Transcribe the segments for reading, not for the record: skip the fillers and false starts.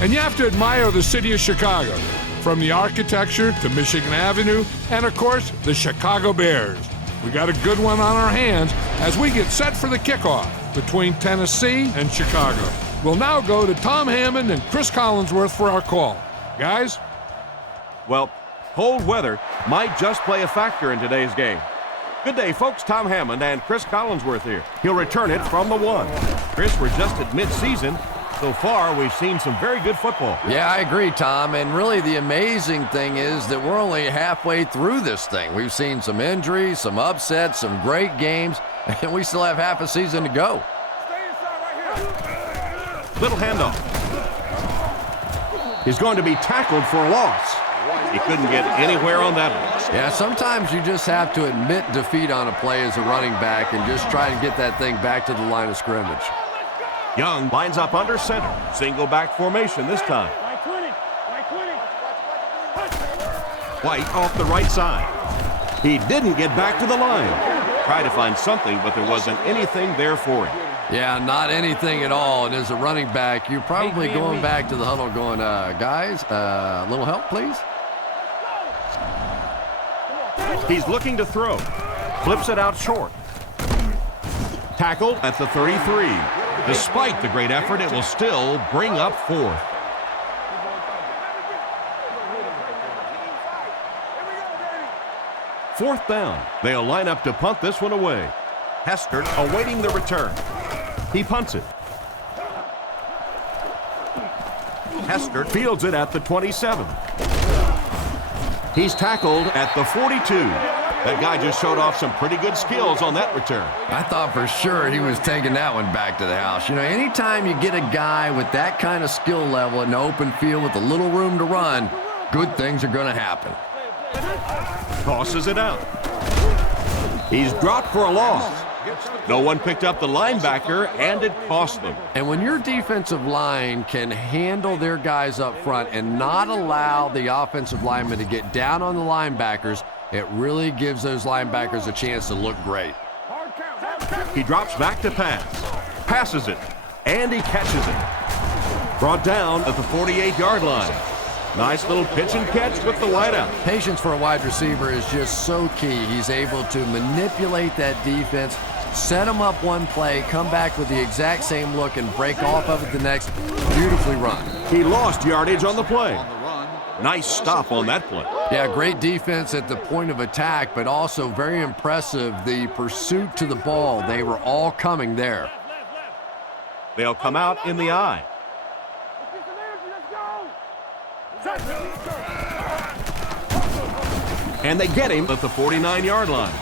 And you have to admire the city of Chicago, from the architecture to Michigan Avenue, and of course, the Chicago Bears. We got a good one on our hands as we get set for the kickoff between Tennessee and Chicago. We'll now go to Tom Hammond and Chris Collinsworth for our call. Guys? Well, cold weather might just play a factor in today's game. Good day, folks. Tom Hammond and Chris Collinsworth here. He'll return it from the 1. Chris, we're just at midseason. So far, we've seen some very good football. Yeah, I agree, Tom. And really the amazing thing is that we're only halfway through this thing. We've seen some injuries, some upsets, some great games, and we still have half a season to go. Little handoff. He's going to be tackled for a loss. He couldn't get anywhere on that one. Yeah, sometimes you just have to admit defeat on a play as a running back and just try and get that thing back to the line of scrimmage. Young lines up under center. Single back formation this time. White off the right side. He didn't get back to the line. Tried to find something, but there wasn't anything there for him. Yeah, not anything at all. And as a running back, you're probably going back to the huddle going, guys, a little help, please? He's looking to throw. Flips it out short. Tackled at the 33. Despite the great effort, it will still bring up 4th. Fourth down. They'll line up to punt this one away. Hester awaiting the return. He punts it. Hester fields it at the 27. He's tackled at the 42. That guy just showed off some pretty good skills on that return. I thought for sure he was taking that one back to the house. You know, anytime you get a guy with that kind of skill level in the open field with a little room to run, good things are going to happen. Tosses it out. He's dropped for a loss. No one picked up the linebacker, and it cost them. And when your defensive line can handle their guys up front and not allow the offensive linemen to get down on the linebackers, it really gives those linebackers a chance to look great. He drops back to pass. Passes it, and he catches it. Brought down at the 48-yard line. Nice little pitch and catch with the wideout. Patience for a wide receiver is just so key. He's able to manipulate that defense, set them up one play, come back with the exact same look, and break off of it the next. Beautifully run. He lost yardage on the play. Nice stop on that play. Yeah, great defense at the point of attack, but also very impressive the pursuit to the ball. They were all coming there. They'll come out in the eye. And they get him at the 49-yard line.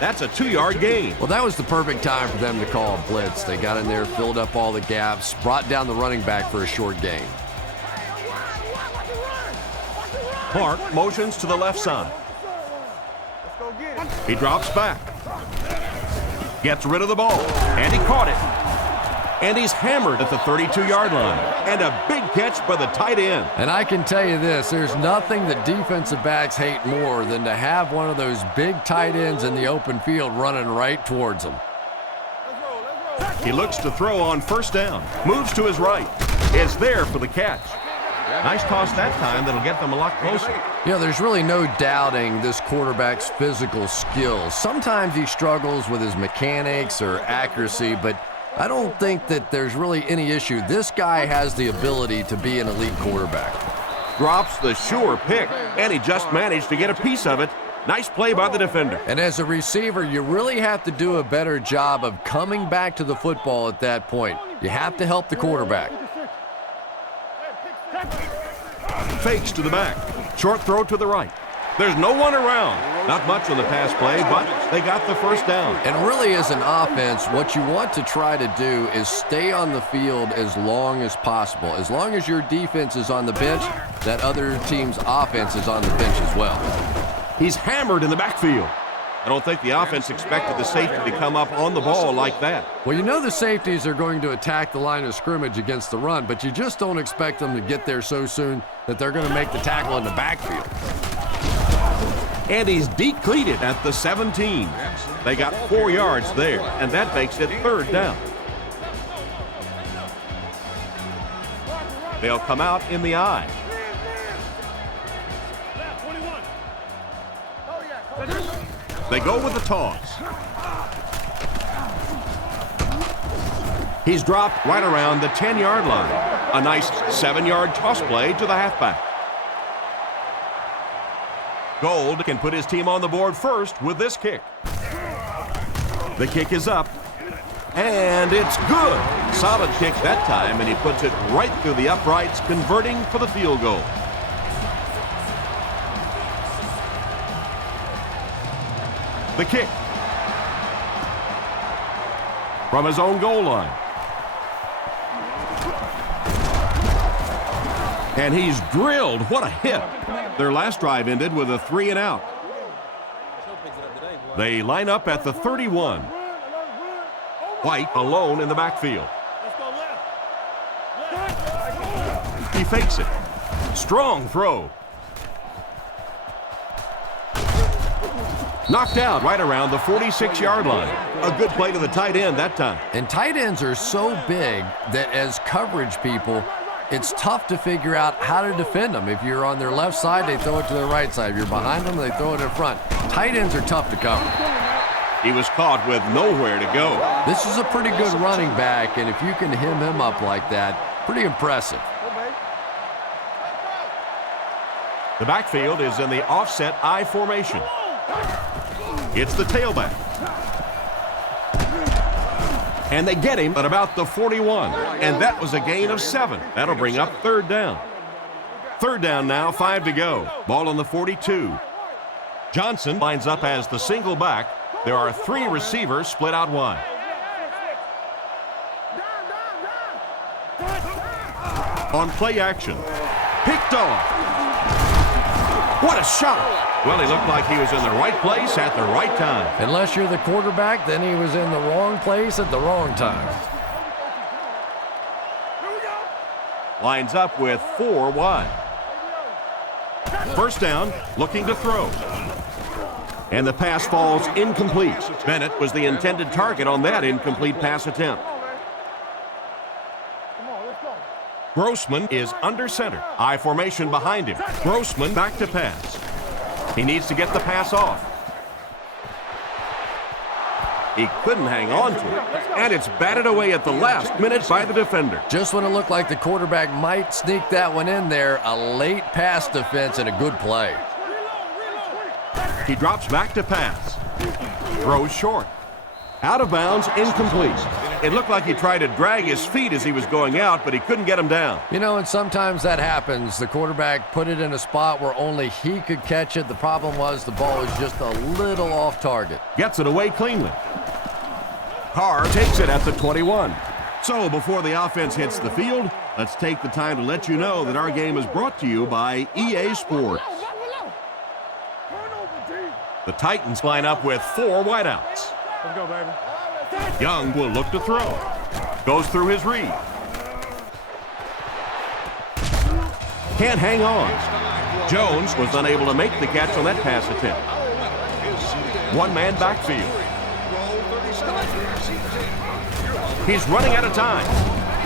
That's a 2-yard gain. Well, that was the perfect time for them to call a blitz. They got in there, filled up all the gaps, brought down the running back for a short gain. Clark motions to the left side. He drops back. Gets rid of the ball. And he caught it. And he's hammered at the 32-yard line. And a big catch by the tight end. And I can tell you this, there's nothing that defensive backs hate more than to have one of those big tight ends in the open field running right towards them. He looks to throw on first down. Moves to his right. Is there for the catch. Nice toss that time that'll get them a lot closer. You know, there's really no doubting this quarterback's physical skills. Sometimes he struggles with his mechanics or accuracy, but I don't think that there's really any issue. This guy has the ability to be an elite quarterback. Drops the sure pick, and he just managed to get a piece of it. Nice play by the defender. And as a receiver, you really have to do a better job of coming back to the football at that point. You have to help the quarterback. Fakes to the back. Short throw to the right. There's no one around. Not much on the pass play, but they got the first down. And really, as an offense, what you want to try to do is stay on the field as long as possible. As long as your defense is on the bench, that other team's offense is on the bench as well. He's hammered in the backfield. I don't think the offense expected the safety to come up on the ball like that. Well, you know the safeties are going to attack the line of scrimmage against the run, but you just don't expect them to get there so soon that they're going to make the tackle in the backfield. And he's decleated at the 17. They got 4 yards there, and that makes it third down. They'll come out in the I. They go with the toss. He's dropped right around the 10-yard line. A nice 7-yard toss play to the halfback. Gold can put his team on the board first with this kick. The kick is up, and it's good. Solid kick that time, and he puts it right through the uprights, converting for the field goal. The kick from his own goal line. And he's drilled. What a hit. Their last drive ended with a 3-and-out. They line up at the 31. White alone in the backfield. He fakes it. Strong throw. Knocked out right around the 46-yard line. A good play to the tight end that time. And tight ends are so big that as coverage people, it's tough to figure out how to defend them. If you're on their left side, they throw it to their right side. If you're behind them, they throw it in front. Tight ends are tough to cover. He was caught with nowhere to go. This is a pretty good running back, and if you can hem him up like that, pretty impressive. The backfield is in the offset I formation. It's the tailback. And they get him at about the 41. And that was a gain of 7. That'll bring up third down. Third down now, 5 to go. Ball on the 42. Johnson lines up as the single back. There are 3 receivers split out wide. On play action. Picked off. What a shot! Well, he looked like he was in the right place at the right time. Unless you're the quarterback, then he was in the wrong place at the wrong time. Lines up with 4 wide. First down, looking to throw. And the pass falls incomplete. Bennett was the intended target on that incomplete pass attempt. Grossman is under center. I formation behind him. Grossman back to pass. He needs to get the pass off. He couldn't hang on to it. And it's batted away at the last minute by the defender. Just when it looked like the quarterback might sneak that one in there, a late pass defense and a good play. He drops back to pass. Throws short. Out of bounds, incomplete. It looked like he tried to drag his feet as he was going out, but he couldn't get him down. You know, and sometimes that happens. The quarterback put it in a spot where only he could catch it. The problem was the ball was just a little off target. Gets it away cleanly. Carr takes it at the 21. So before the offense hits the field, let's take the time to let you know that our game is brought to you by EA Sports. The Titans line up with 4 wideouts. Let's go, baby. Young will look to throw. Goes through his read. Can't hang on. Jones was unable to make the catch on that pass attempt. One-man backfield. He's running out of time.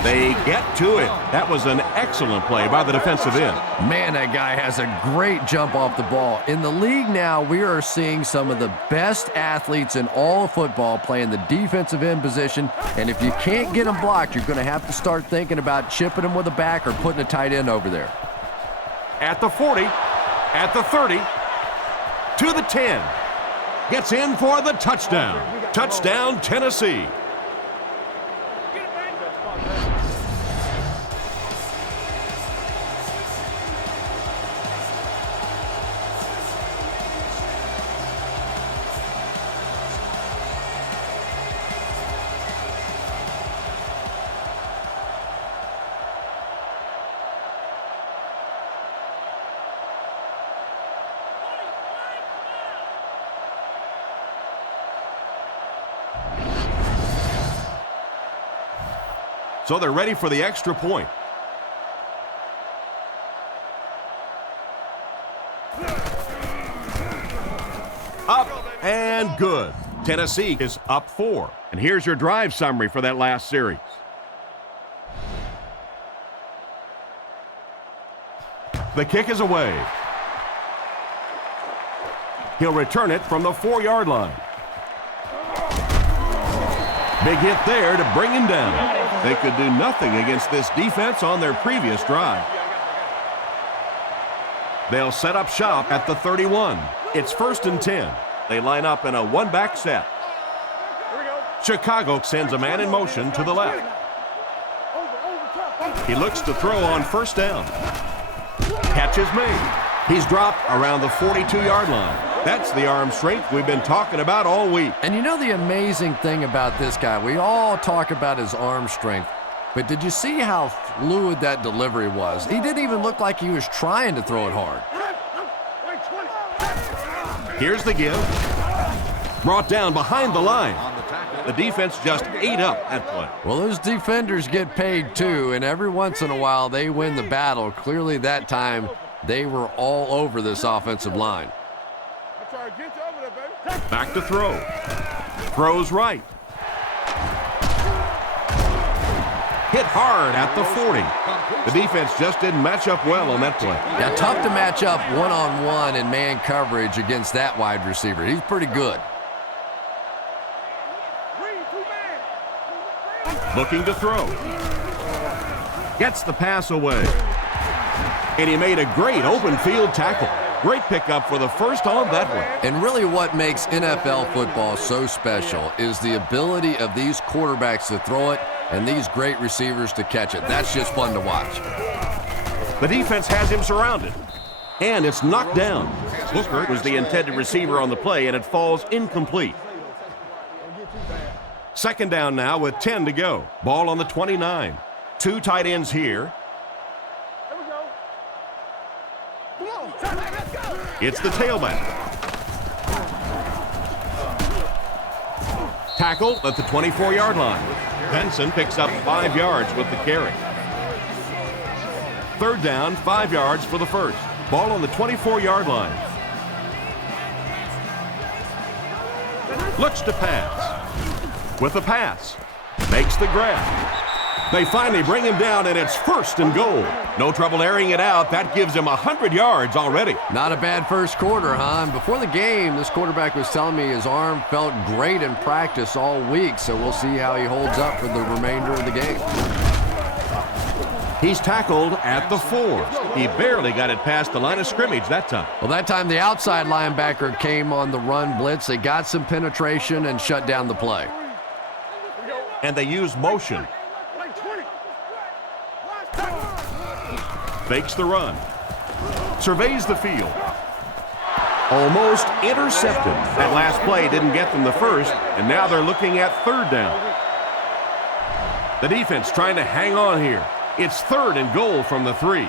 They get to it. That was an excellent play by the defensive end. Man, that guy has a great jump off the ball. In the league now, we are seeing some of the best athletes in all of football playing the defensive end position. And if you can't get them blocked, you're going to have to start thinking about chipping them with a back or putting a tight end over there. At the 40, at the 30, to the 10. Gets in for the touchdown. Touchdown, Tennessee. So they're ready for the extra point. Up and good. Tennessee is up 4. And here's your drive summary for that last series. The kick is away. He'll return it from the 4-yard line. Big hit there to bring him down. They could do nothing against this defense on their previous drive. They'll set up shop at the 31. It's 1st and 10. They line up in a one-back set. Chicago sends a man in motion to the left. He looks to throw on 1st down. Catch is made. He's dropped around the 42-yard line. That's the arm strength we've been talking about all week. And you know the amazing thing about this guy, we all talk about his arm strength, but did you see how fluid that delivery was? He didn't even look like he was trying to throw it hard. Here's the give. Brought down behind the line. The defense just ate up that play. Well, those defenders get paid too, and every once in a while they win the battle. Clearly that time they were all over this offensive line. Back to throw. Throws right. Hit hard at the 40. The defense just didn't match up well on that play. Yeah, tough to match up one-on-one in man coverage against that wide receiver. He's pretty good. Looking to throw. Gets the pass away. And he made a great open field tackle. Great pickup for the first on that one. And really what makes NFL football so special is the ability of these quarterbacks to throw it and these great receivers to catch it. That's just fun to watch. The defense has him surrounded. And it's knocked down. Booker was the intended receiver on the play, and it falls incomplete. 2nd down now with 10 to go. Ball on the 29. 2 tight ends here. It's the tailback. Tackle at the 24-yard line. Benson picks up 5 yards with the carry. 3rd down, 5 yards for the first. Ball on the 24-yard line. Looks to pass. With the pass. Makes the grab. They finally bring him down, and it's 1st and goal. No trouble airing it out. That gives him 100 yards already. Not a bad first quarter, huh? And before the game, this quarterback was telling me his arm felt great in practice all week, so we'll see how he holds up for the remainder of the game. He's tackled at the 4. He barely got it past the line of scrimmage that time. Well, that time the outside linebacker came on the run blitz. They got some penetration and shut down the play. And they use motion. Fakes the run. Surveys the field. Almost intercepted. That last play didn't get them the first, and now they're looking at 3rd down. The defense trying to hang on here. It's 3rd and goal from the 3.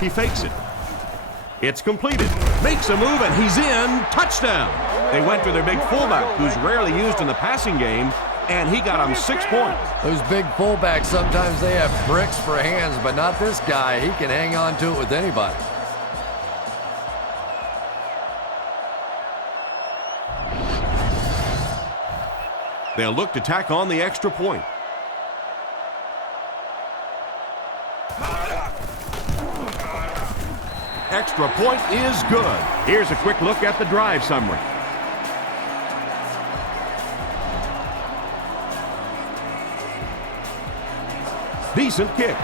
He fakes it. It's completed. Makes a move, and he's in. Touchdown. They went to their big fullback, who's rarely used in the passing game, and he got him 6 points. Those big fullbacks, sometimes they have bricks for hands, but not this guy. He can hang on to it with anybody. They'll look to tack on the extra point. Extra point is good. Here's a quick look at the drive summary. Decent kick.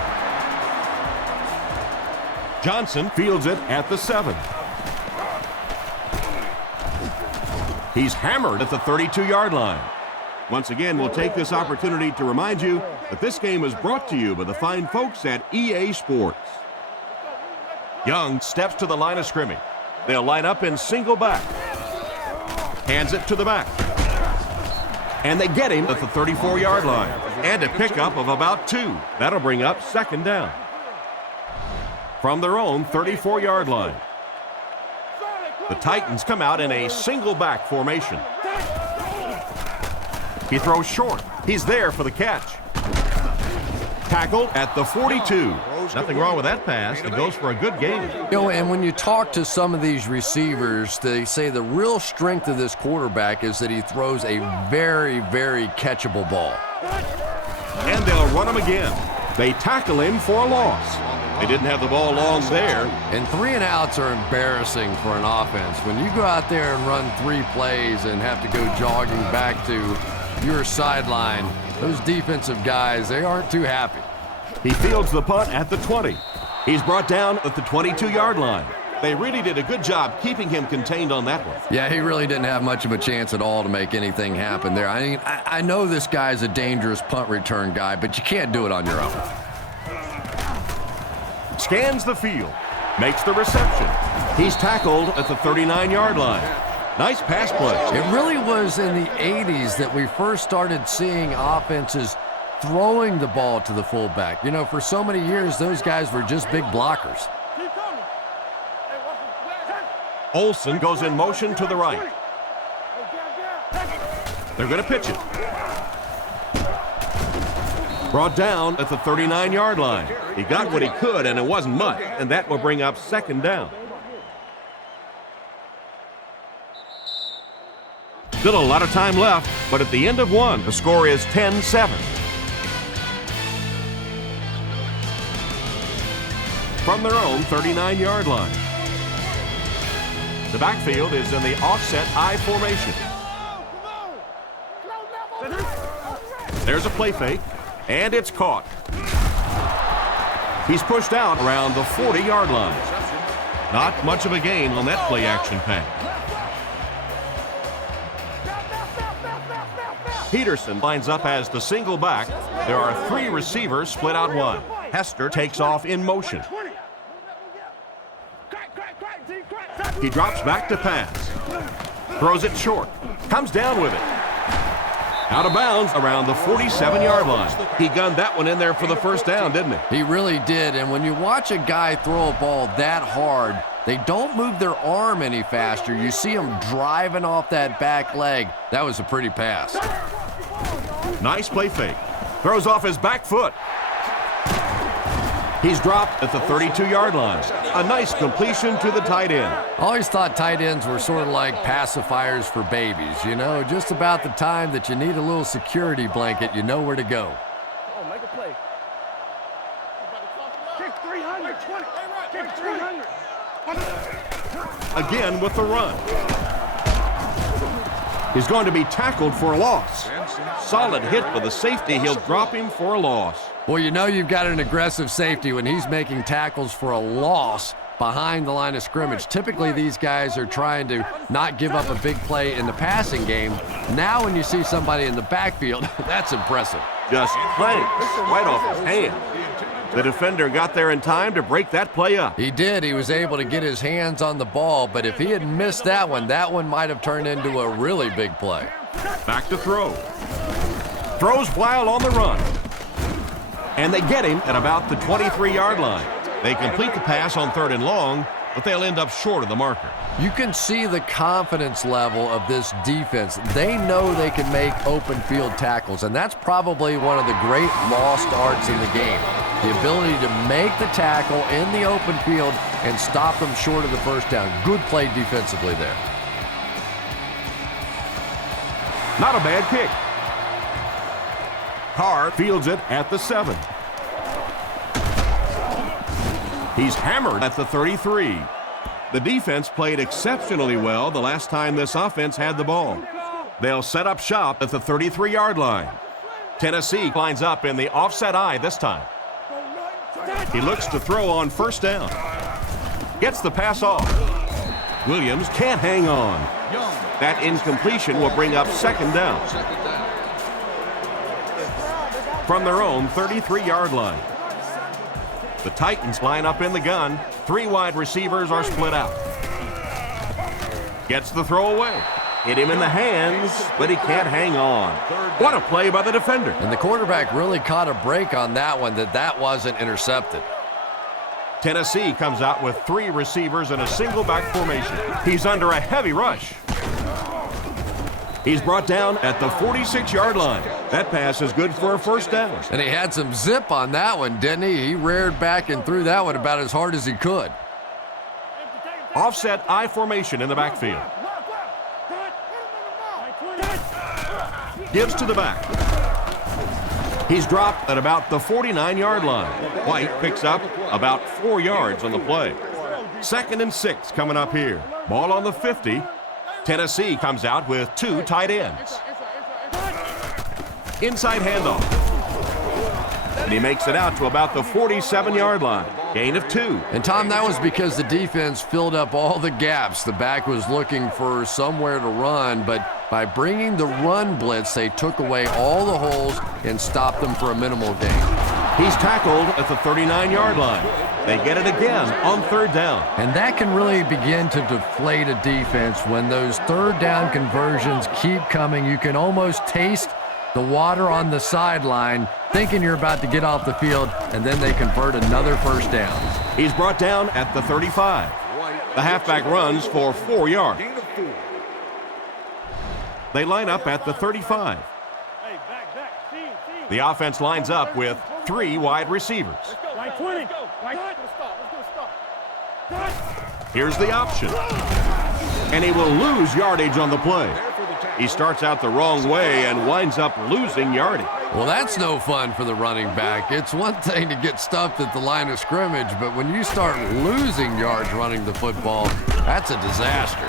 Johnson fields it at the 7. He's hammered at the 32-yard line. Once again, we'll take this opportunity to remind you that this game is brought to you by the fine folks at EA Sports. Young steps to the line of scrimmage. They'll line up in single back. Hands it to the back. And they get him at the 34-yard line. And a pickup of about 2. That'll bring up 2nd down. From their own 34-yard line. The Titans come out in a single back formation. He throws short. He's there for the catch. Tackled at the 42. Nothing wrong with that pass. It goes for a good gain. You know, and when you talk to some of these receivers, they say the real strength of this quarterback is that he throws a very, very catchable ball. And they'll run him again. They tackle him for a loss. They didn't have the ball long there. And 3 and outs are embarrassing for an offense. When you go out there and run 3 plays and have to go jogging back to your sideline, those defensive guys, they aren't too happy. He fields the punt at the 20. He's brought down at the 22-yard line. They really did a good job keeping him contained on that one. Yeah, he really didn't have much of a chance at all to make anything happen there. I mean, I know this guy's a dangerous punt return guy, but you can't do it on your own. Scans the field, makes the reception. He's tackled at the 39-yard line. Nice pass play. It really was in the 80s that we first started seeing offenses throwing the ball to the fullback. You know, for so many years, those guys were just big blockers. Olsen goes in motion to the right. They're going to pitch it. Brought down at the 39-yard line. He got what he could, and it wasn't much, and that will bring up second down. Still a lot of time left, but at the end of one, the score is 10-7. From their own 39-yard line. The backfield is in the offset I formation. There's a play fake, and it's caught. He's pushed out around the 40-yard line. Not much of a gain on that play action pass. Peterson lines up as the single back. There are 3 receivers split out wide. Hester takes off in motion. He drops back to pass. Throws it short. Comes down with it. Out of bounds around the 47-yard line. He gunned that one in there for the first down, didn't he? He really did, and when you watch a guy throw a ball that hard, they don't move their arm any faster. You see him driving off that back leg. That was a pretty pass. Nice play fake. Throws off his back foot. He's dropped at the 32-yard line. A nice completion to the tight end. I always thought tight ends were sort of like pacifiers for babies. You know, just about the time that you need a little security blanket, you know where to go. Oh, make a play. Kick 300. Kick 300. Again with the run. He's going to be tackled for a loss. Solid hit with the safety. He'll drop him for a loss. Well, you know you've got an aggressive safety when he's making tackles for a loss behind the line of scrimmage. Typically, these guys are trying to not give up a big play in the passing game. Now when you see somebody in the backfield, that's impressive. Just clanks right off his hand. The defender got there in time to break that play up. He did. He was able to get his hands on the ball, but if he had missed that one might have turned into a really big play. Back to throw. Throws while on the run. And they get him at about the 23-yard line. They complete the pass on 3rd and long, but they'll end up short of the marker. You can see the confidence level of this defense. They know they can make open field tackles, and that's probably one of the great lost arts in the game. The ability to make the tackle in the open field and stop them short of the first down. Good play defensively there. Not a bad kick. Carr fields it at the 7. He's hammered at the 33. The defense played exceptionally well the last time this offense had the ball. They'll set up shop at the 33-yard line. Tennessee lines up in the offset I this time. He looks to throw on 1st down. Gets the pass off. Williams can't hang on. That incompletion will bring up 2nd down. From their own 33-yard line. The Titans line up in the gun. 3 wide receivers are split out. Gets the throw away. Hit him in the hands, but he can't hang on. What a play by the defender. And the quarterback really caught a break on that one, that wasn't intercepted. Tennessee comes out with 3 receivers in a single back formation. He's under a heavy rush. He's brought down at the 46-yard line. That pass is good for a 1st down. And he had some zip on that one, didn't he? He reared back and threw that one about as hard as he could. Offset I formation in the backfield. Gives to the back. He's dropped at about the 49-yard line. White picks up about 4 yards on the play. 2nd and 6 coming up here. Ball on the 50. Tennessee comes out with 2 tight ends. Inside handoff. And he makes it out to about the 47-yard line. Gain of 2. And, Tom, that was because the defense filled up all the gaps. The back was looking for somewhere to run, but by bringing the run blitz, they took away all the holes and stopped them for a minimal gain. He's tackled at the 39-yard line. They get it again on 3rd down. And that can really begin to deflate a defense when those 3rd down conversions keep coming. You can almost taste the water on the sideline, thinking you're about to get off the field, and then they convert another 1st down. He's brought down at the 35. The halfback runs for 4 yards. They line up at the 35. The offense lines up with 3 wide receivers. Here's the option. And he will lose yardage on the play. He starts out the wrong way and winds up losing yardage. Well, that's no fun for the running back. It's one thing to get stuffed at the line of scrimmage, but when you start losing yards running the football, that's a disaster.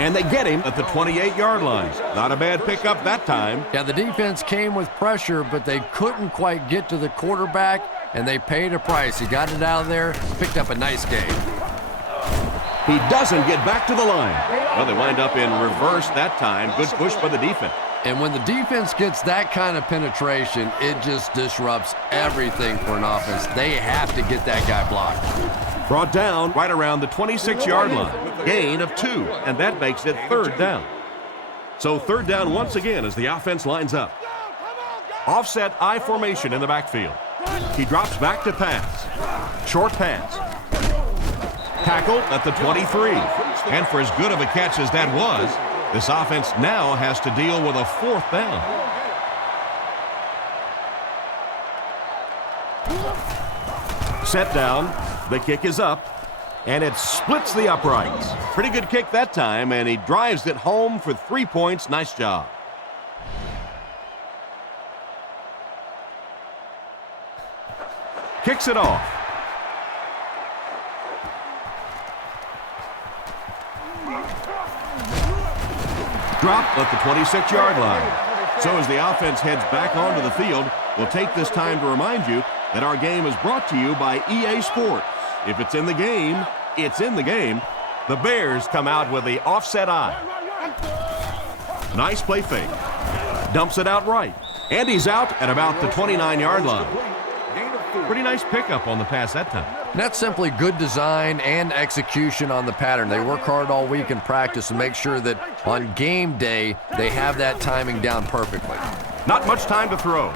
And they get him at the 28-yard line. Not a bad pickup that time. Yeah, the defense came with pressure, but they couldn't quite get to the quarterback, and they paid a price. He got it out of there, picked up a nice gain. He doesn't get back to the line. Well, they wind up in reverse that time. Good push by the defense. And when the defense gets that kind of penetration, it just disrupts everything for an offense. They have to get that guy blocked. Brought down right around the 26-yard line. Gain of 2, and that makes it 3rd down. So 3rd down once again as the offense lines up. Offset I formation in the backfield. He drops back to pass. Short pass. Tackled at the 23. And for as good of a catch as that was, this offense now has to deal with a 4th down. Set down. The kick is up. And it splits the uprights. Pretty good kick that time, and he drives it home for 3 points. Nice job. Kicks it off. Drop at the 26-yard line. So as the offense heads back onto the field, we'll take this time to remind you that our game is brought to you by EA Sports. If it's in the game, it's in the game. The Bears come out with the offset I. Nice play fake. Dumps it out right. And he's out at about the 29-yard line. Pretty nice pickup on the pass that time. And that's simply good design and execution on the pattern. They work hard all week in practice to make sure that on game day, they have that timing down perfectly. Not much time to throw.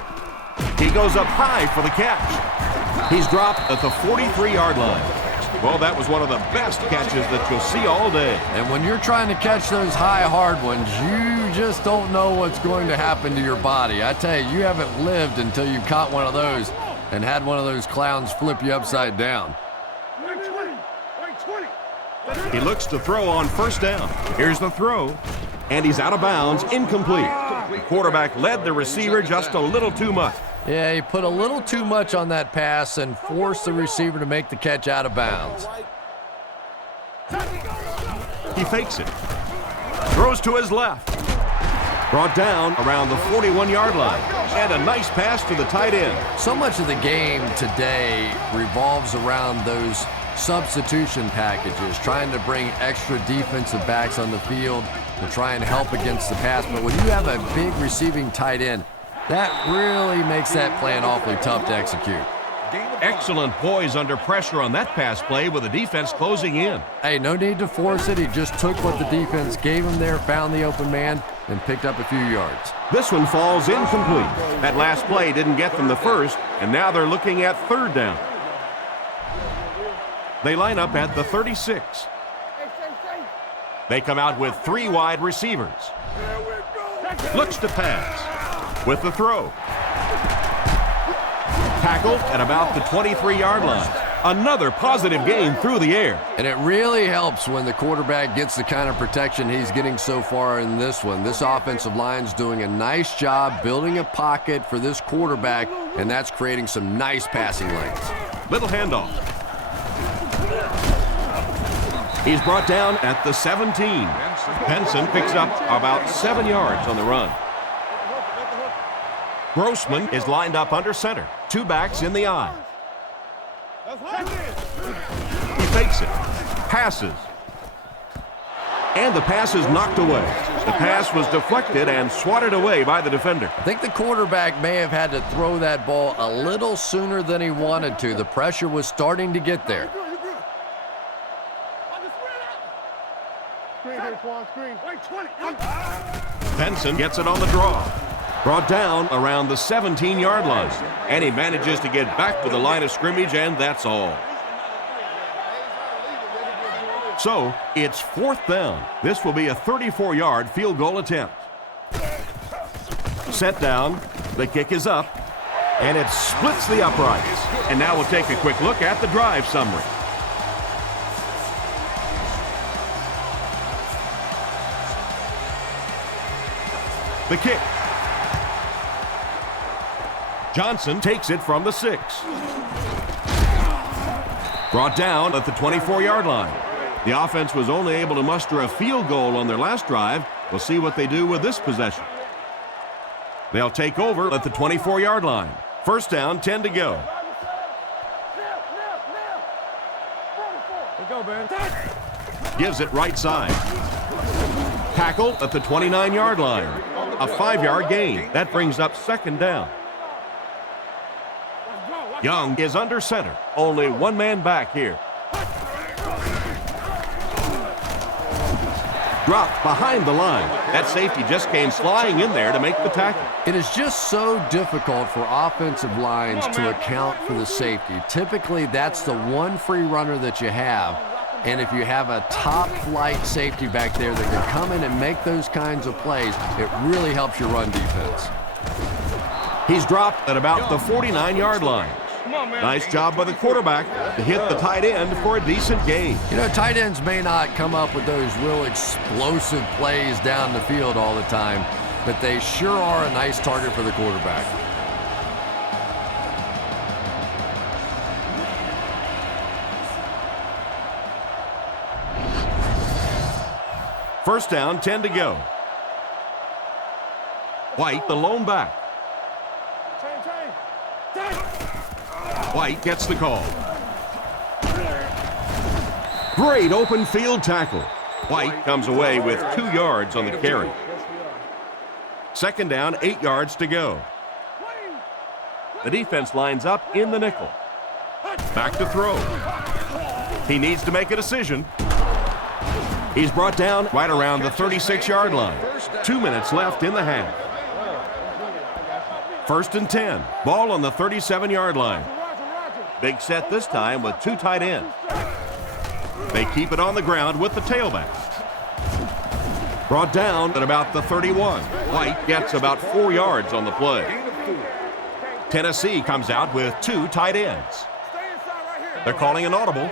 He goes up high for the catch. He's dropped at the 43-yard line. Well, that was one of the best catches that you'll see all day. And when you're trying to catch those high, hard ones, you just don't know what's going to happen to your body. I tell you, you haven't lived until you caught one of those and had one of those clowns flip you upside down. He looks to throw on 1st down. Here's the throw, and he's out of bounds, incomplete. The quarterback led the receiver just a little too much. Yeah, he put a little too much on that pass and forced the receiver to make the catch out of bounds. He fakes it. Throws to his left. Brought down around the 41-yard line. And a nice pass to the tight end. So much of the game today revolves around those substitution packages, trying to bring extra defensive backs on the field to try and help against the pass. But when you have a big receiving tight end, that really makes that plan awfully tough to execute. Excellent poise under pressure on that pass play with the defense closing in. Hey, no need to force it. He just took what the defense gave him there, found the open man, and picked up a few yards. This one falls incomplete. That last play didn't get them the first, and now they're looking at 3rd down. They line up at the 36. They come out with 3 wide receivers. Looks to pass. With the throw. Tackled at about the 23-yard line. Another positive gain through the air. And it really helps when the quarterback gets the kind of protection he's getting so far in this one. This offensive line's doing a nice job building a pocket for this quarterback, and that's creating some nice passing lanes. Little handoff. He's brought down at the 17. Benson picks up about 7 yards on the run. Grossman is lined up under center. 2 backs in the eye. He fakes it. Passes. And the pass is knocked away. The pass was deflected and swatted away by the defender. I think the quarterback may have had to throw that ball a little sooner than he wanted to. The pressure was starting to get there. Benson gets it on the draw. Brought down around the 17-yard line. And he manages to get back to the line of scrimmage, and that's all. So, it's 4th down. This will be a 34-yard field goal attempt. Set down. The kick is up. And it splits the uprights. And now we'll take a quick look at the drive summary. The kick. Johnson takes it from the 6. Brought down at the 24-yard line. The offense was only able to muster a field goal on their last drive. We'll see what they do with this possession. They'll take over at the 24-yard line. 1st down, 10 to go. Gives it right side. Tackle at the 29-yard line. A 5-yard gain. That brings up 2nd down. Young is under center. Only 1 man back here. Dropped behind the line. That safety just came flying in there to make the tackle. It is just so difficult for offensive lines to account for the safety. Typically, that's the one free runner that you have. And if you have a top-flight safety back there that can come in and make those kinds of plays, it really helps your run defense. He's dropped at about the 49-yard line. Nice job by the quarterback to hit the tight end for a decent gain. You know, tight ends may not come up with those real explosive plays down the field all the time, but they sure are a nice target for the quarterback. First down, 10 to go. White, the lone back. White gets the call. Great open field tackle. White comes away with 2 yards on the carry. 2nd down, 8 yards to go. The defense lines up in the nickel. Back to throw. He needs to make a decision. He's brought down right around the 36-yard line. 2 minutes left in the half. 1st and 10. Ball on the 37-yard line. Big set this time with 2 tight ends. They keep it on the ground with the tailback. Brought down at about the 31. White gets about 4 yards on the play. Tennessee comes out with 2 tight ends. They're calling an audible.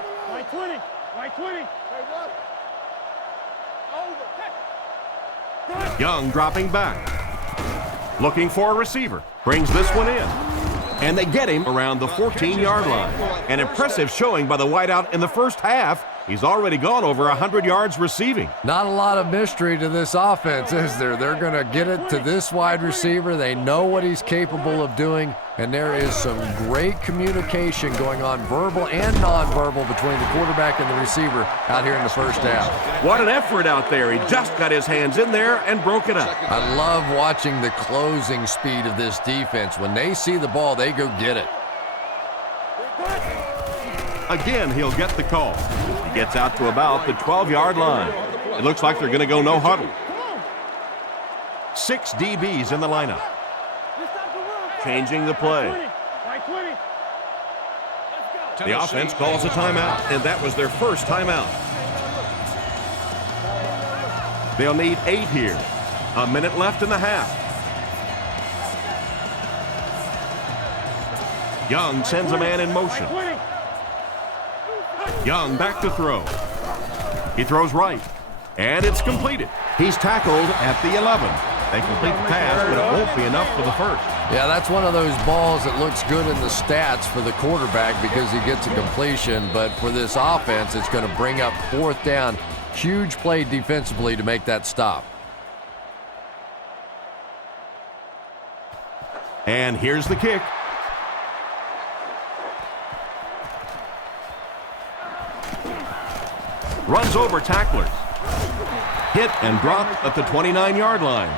Young dropping back. Looking for a receiver. Brings this one in. And they get him around the 14-yard line. An impressive showing by the wideout in the first half. He's already gone over 100 yards receiving. Not a lot of mystery to this offense, is there? They're going to get it to this wide receiver. They know what he's capable of doing, and there is some great communication going on, verbal and nonverbal, between the quarterback and the receiver out here in the first half. What an effort out there. He just got his hands in there and broke it up. I love watching the closing speed of this defense. When they see the ball, they go get it. Again, he'll get the call. He gets out to about the 12-yard line. It looks like they're going to go no huddle. 6 DBs in the lineup. Changing the play. The offense calls a timeout, and that was their first timeout. They'll need 8 here. A minute left in the half. Young sends a man in motion. Young back to throw. He throws right, and it's completed. He's tackled at the 11. They complete the pass, but it won't be enough for the first. Yeah, that's one of those balls that looks good in the stats for the quarterback because he gets a completion, but for this offense, it's going to bring up 4th down. Huge play defensively to make that stop. And here's the kick. Runs over tacklers. Hit and drop at the 29-yard line.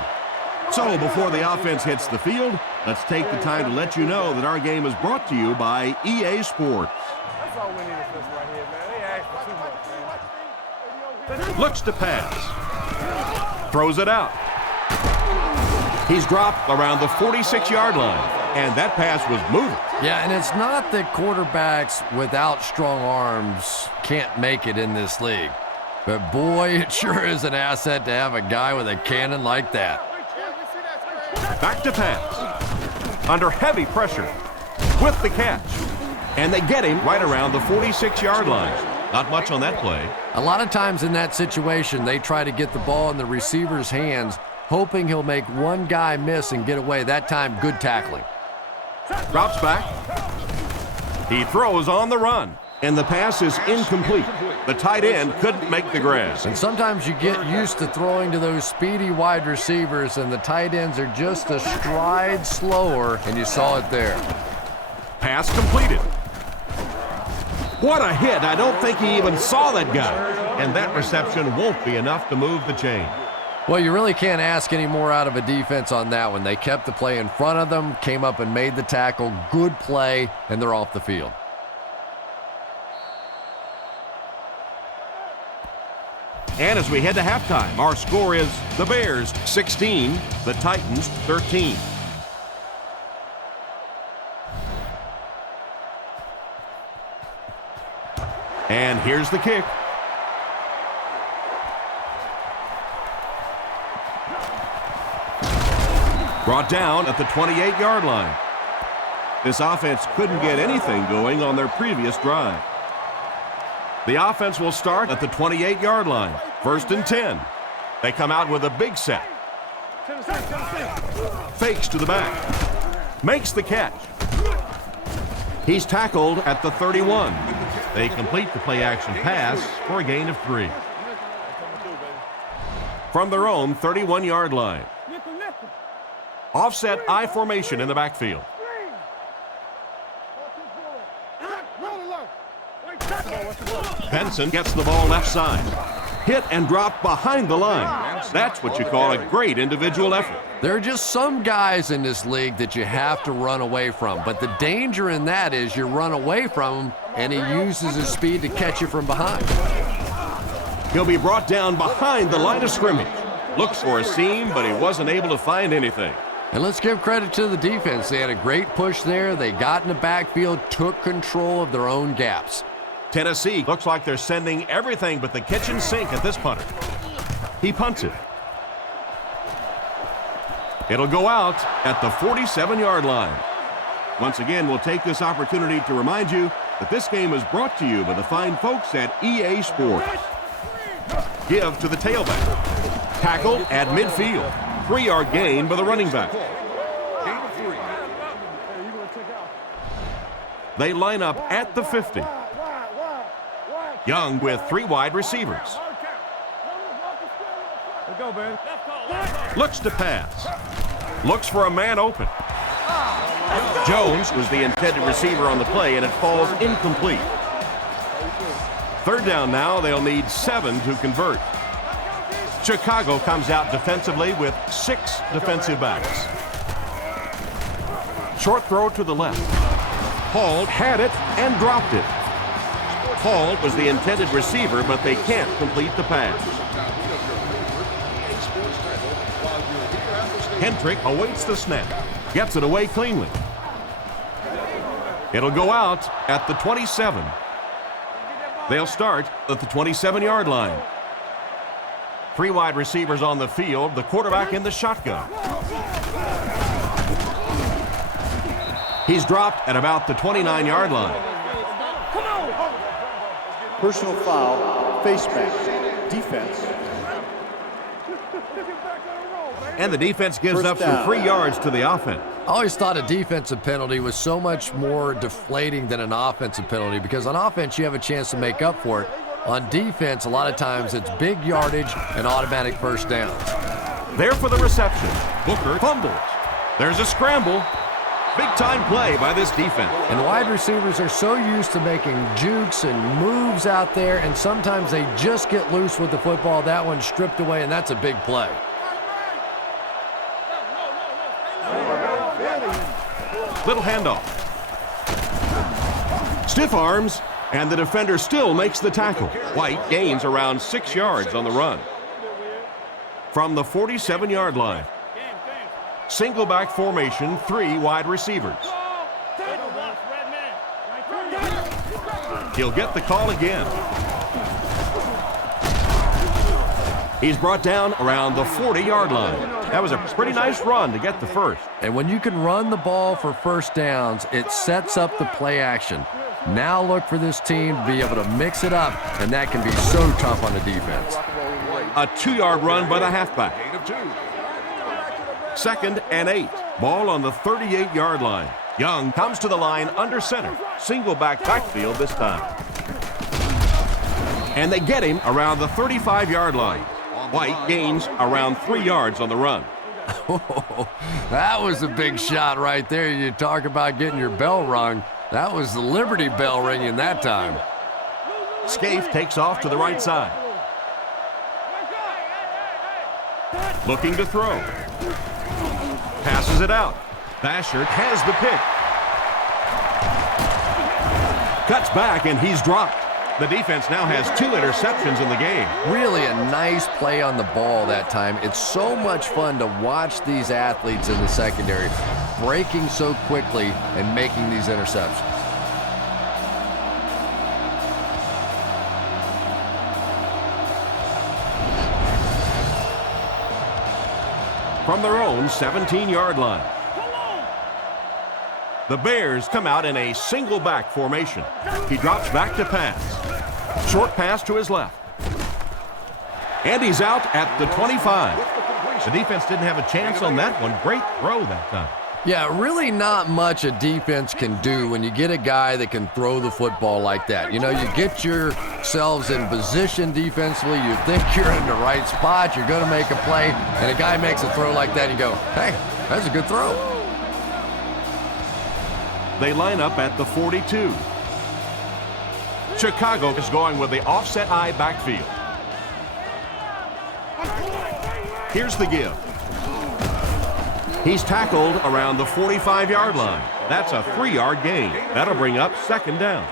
So before the offense hits the field, let's take the time to let you know that our game is brought to you by EA Sports. That's all we need is this right here, man. They asked for too much, man. Looks to pass. Throws it out. He's dropped around the 46-yard line, and that pass was moving. Yeah, and it's not that quarterbacks without strong arms can't make it in this league. But boy, it sure is an asset to have a guy with a cannon like that. Back to pass. Under heavy pressure. With the catch. And they get him right around the 46-yard line. Not much on that play. A lot of times in that situation, they try to get the ball in the receiver's hands, hoping he'll make one guy miss and get away. That time, good tackling. Drops back. He throws on the run. And the pass is incomplete. The tight end couldn't make the grab. And sometimes you get used to throwing to those speedy wide receivers, and the tight ends are just a stride slower, and you saw it there. Pass completed. What a hit. I don't think he even saw that guy. And that reception won't be enough to move the chain. Well, you really can't ask any more out of a defense on that one. They kept the play in front of them, came up and made the tackle. Good play, and they're off the field. And as we head to halftime, our score is the Bears 16, the Titans 13. And here's the kick. Brought down at the 28-yard line. This offense couldn't get anything going on their previous drive. The offense will start at the 28-yard line. 1st and 10. They come out with a big set. Fakes to the back. Makes the catch. He's tackled at the 31. They complete the play-action pass for a gain of 3. From their own 31-yard line. Offset I formation in the backfield. Benson gets the ball left side. Hit and drop behind the line. That's what you call a great individual effort. There are just some guys in this league that you have to run away from, but the danger in that is you run away from him and he uses his speed to catch you from behind. He'll be brought down behind the line of scrimmage. Looks for a seam, but he wasn't able to find anything. And let's give credit to the defense. They had a great push there. They got in the backfield, took control of their own gaps. Tennessee looks like they're sending everything but the kitchen sink at this punter. He punts it. It'll go out at the 47-yard line. Once again, we'll take this opportunity to remind you that this game is brought to you by the fine folks at EA Sports. Give to the tailback. Tackle at midfield. 3-yard gain by the running back. They line up at the 50. Young with 3 wide receivers. Looks to pass. Looks for a man open. Jones was the intended receiver on the play, and it falls incomplete. 3rd down now. They'll need 7 to convert. Chicago comes out defensively with 6 defensive backs. Short throw to the left. Hall had it and dropped it. Hall was the intended receiver, but they can't complete the pass. Hendrick awaits the snap. Gets it away cleanly. It'll go out at the 27. They'll start at the 27-yard line. 3 wide receivers on the field, the quarterback in the shotgun. He's dropped at about the 29-yard line. Personal foul, face mask, defense. And the defense gives up some free yards to the offense. I always thought a defensive penalty was so much more deflating than an offensive penalty because on offense you have a chance to make up for it. On defense, a lot of times it's big yardage and automatic first downs. There for the reception. Booker fumbles. There's a scramble. Big-time play by this defense. And wide receivers are so used to making jukes and moves out there, and sometimes they just get loose with the football. That one's stripped away, and that's a big play. Little handoff. Stiff arms, and the defender still makes the tackle. White gains around 6 yards on the run. From the 47-yard line. Single back formation, 3 wide receivers. He'll get the call again. He's brought down around the 40-yard line. That was a pretty nice run to get the first. And when you can run the ball for first downs, it sets up the play action. Now look for this team to be able to mix it up, and that can be so tough on the defense. A 2-yard run by the halfback. 2nd and 8. Ball on the 38-yard line. Young comes to the line under center. Single backfield this time. And they get him around the 35-yard line. White gains around 3 yards on the run. Oh, that was a big shot right there. You talk about getting your bell rung. That was the Liberty Bell ringing that time. Scaife takes off to the right side. Looking to throw. Passes it out. Bashert has the pick. Cuts back, and he's dropped. The defense now has 2 interceptions in the game. Really a nice play on the ball that time. It's so much fun to watch these athletes in the secondary breaking so quickly and making these interceptions. From their own 17-yard line. The Bears come out in a single back formation. He drops back to pass. Short pass to his left. And he's out at the 25. The defense didn't have a chance on that one. Great throw that time. Yeah, really not much a defense can do when you get a guy that can throw the football like that. You know, you get yourselves in position defensively, you think you're in the right spot, you're going to make a play, and a guy makes a throw like that, and you go, hey, that's a good throw. They line up at the 42. Chicago is going with the offset eye backfield. Here's the give. He's tackled around the 45-yard line. That's a 3-yard gain. That'll bring up 2nd down.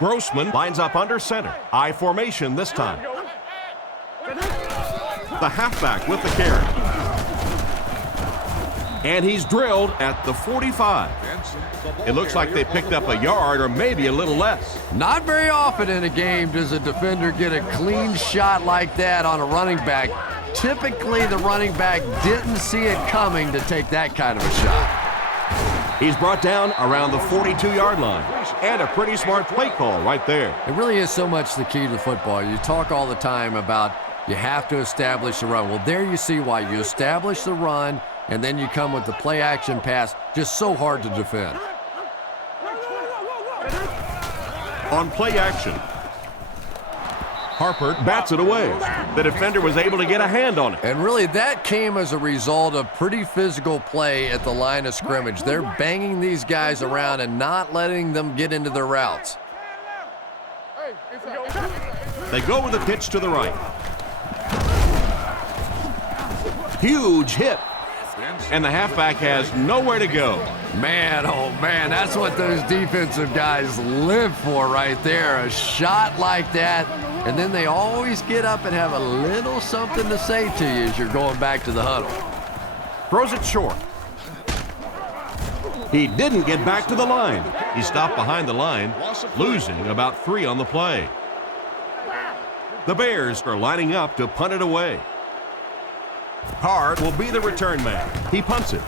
Grossman lines up under center. I formation this time. The halfback with the carry. And he's drilled at the 45. It looks like they picked up a yard or maybe a little less. Not very often in a game does a defender get a clean shot like that on a running back. Typically, the running back didn't see it coming to take that kind of a shot. He's brought down around the 42-yard line. And a pretty smart play call right there. It really is so much the key to football. You talk all the time about you have to establish the run. Well, there you see why. You establish the run, and then you come with the play-action pass. Just so hard to defend. On play action, Harper bats it away. The defender was able to get a hand on it. And really, that came as a result of pretty physical play at the line of scrimmage. They're banging these guys around and not letting them get into their routes. They go with a pitch to the right. Huge hit. And the halfback has nowhere to go. Man, oh man, that's what those defensive guys live for right there. A shot like that, and then they always get up and have a little something to say to you as you're going back to the huddle. Throws it short. He didn't get back to the line. He stopped behind the line, losing about 3 on the play. The Bears are lining up to punt it away. Card will be the return man. He punts it.